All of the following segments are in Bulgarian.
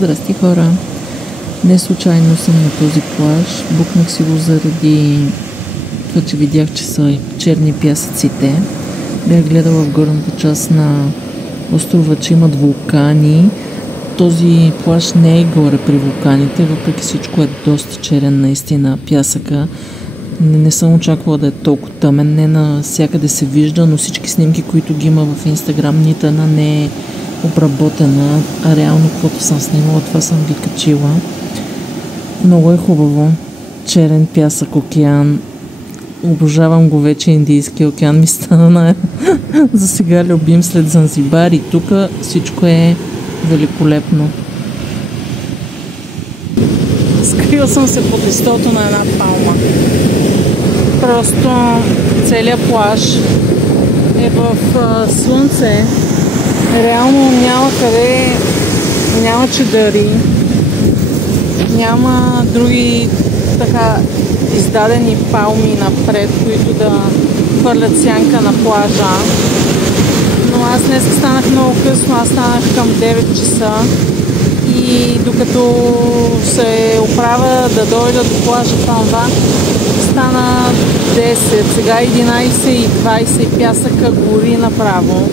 Здрасти, хора! Не случайно съм на този плаж. Букнах си го заради това, че видях, че са черни пясъците. Бях гледала в горната част на острова, че имат вулкани. Този плаж не е горе при вулканите, въпреки всичко е доста черен наистина пясъка. Не съм очаквала да е толкова тъмен, не навсякъде се вижда, но всички снимки, които ги има в Инстаграм, нито една не е обработена, а реално каквото съм снимала, това съм ги качила. Много е хубаво. Черен пясък, океан. Обожавам го вече, Индийския океан ми стана за сега любим след Занзибар и тук всичко е великолепно. Скрила съм се под листото на една палма. Просто целият плаж е в слънце. Реално няма къде, няма чадъри, няма други така издадени палми напред, които да хвърлят сянка на плажа. Но аз днес станах много късно, аз станах към 9 часа и докато се оправя да дойда до плажа Памва, стана 10, сега 11:20 и пясъка гори направо.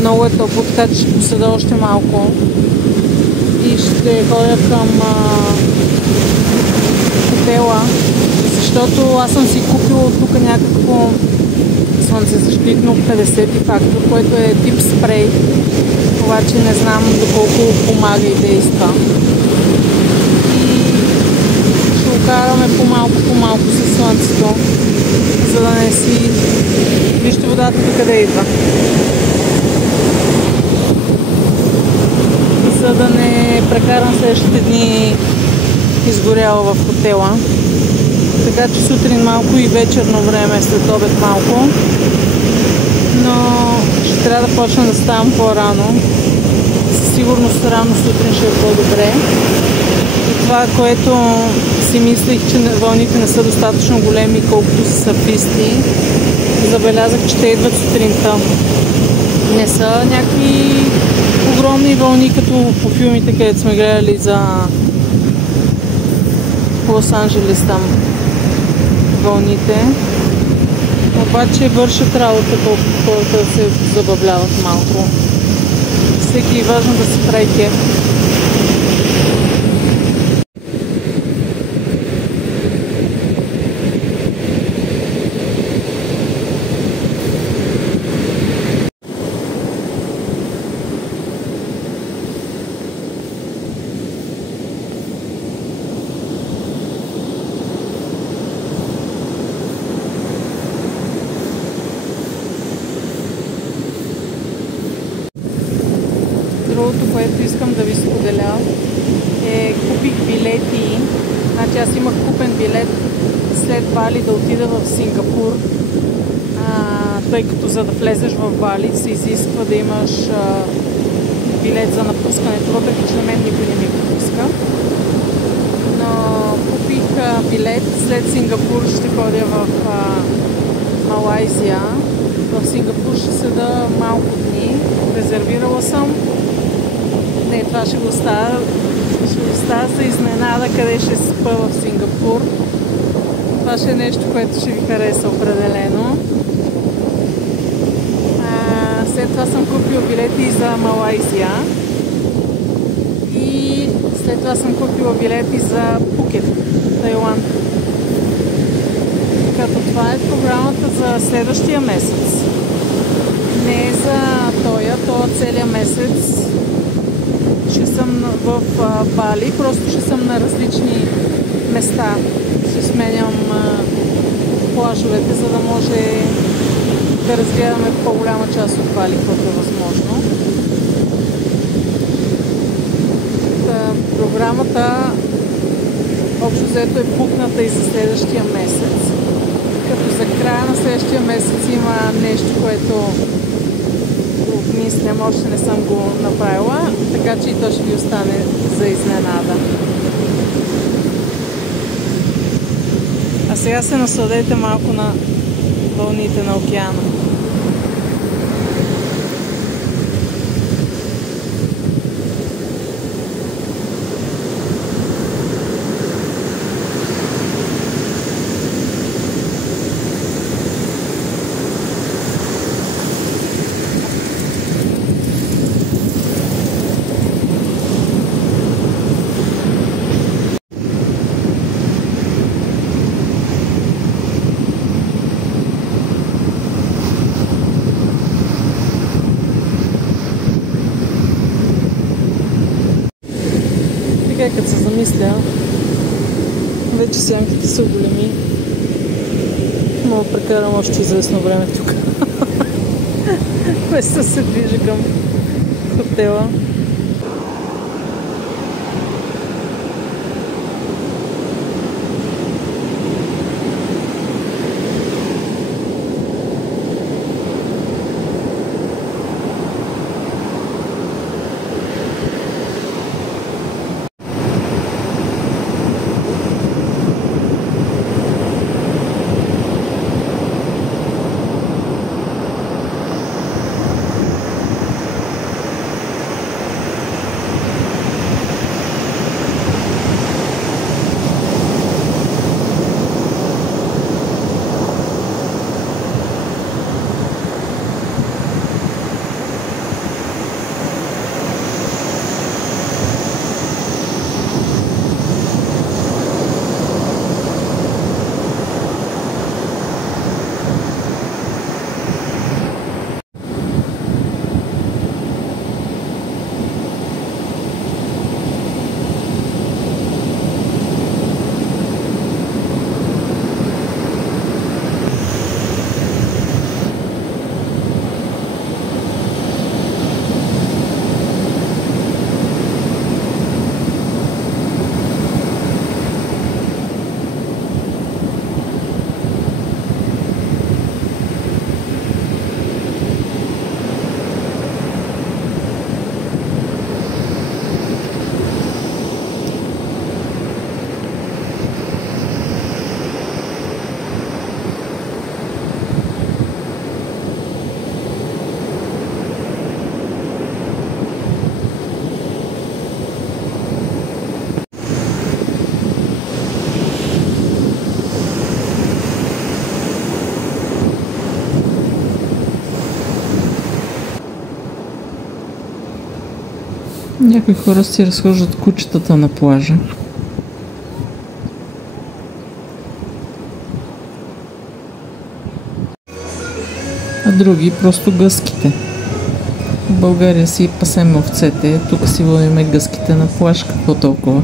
Много е топло, така че ще поседа още малко и ще ходя към хотела, защото аз съм си купила от тук някакво слънцезащитно 50 фактор, което е тип спрей, обаче не знам доколко помага и действа. И ще го караме по-малко със слънцето, за да не си... Вижте водата къде идва. За да не прекарам следващите дни изгоряла в хотела. Така че сутрин малко и вечерно време, след обед малко. Но ще трябва да почна да ставам по-рано. Със сигурност рано сутрин ще е по-добре. И това, което си мислих, че вълните не са достатъчно големи, колкото са сърфисти, забелязах, че те идват сутринта. Не са някакви огромни вълни, като по филмите, където сме гледали за Лос-Анджелес там вълните. Обаче вършат работа, колкото хората се забавляват малко. Всеки е важно да се прави кеф. Другото, което искам да ви споделя е, купих билети. Значи аз имах купен билет след Бали да отида в Сингапур, тъй като за да влезеш в Бали се изисква да имаш билет за напускането, въпреки че на мен никой не ми пропуска. Но купих билет, след Сингапур ще ходя в Малайзия. В Сингапур ще седа малко дни, резервирала съм. Не, това ще го оставя за изненада, къде ще спа в Сингапур. Това ще е нещо, което ще ви хареса определено. След това съм купила билети и за Малайзия. И след това съм купила билети за Пукет, Тайланд. Като това е програмата за следващия месец. Не е за тоя целият месец. Ще съм в Бали, просто ще съм на различни места. Ще сменям плажовете, за да може да разгледаме по-голяма част от Бали, което е възможно. Програмата общо взето е букната и за следващия месец. Като за края на следващия месец има нещо, което обмислям, още не съм го направила, така че и то ще ви остане за изненада. А сега се насладете малко на вълните на океана. сега като се замисля, вече сянките са големи. Мога да прекарам още известно време тук. Без да се движа към хотела. Някои хора си разхождат кучетата на плажа. А други просто гъските. В България си пасем овцете, тук си водиме гъските на плаж, какво толкова?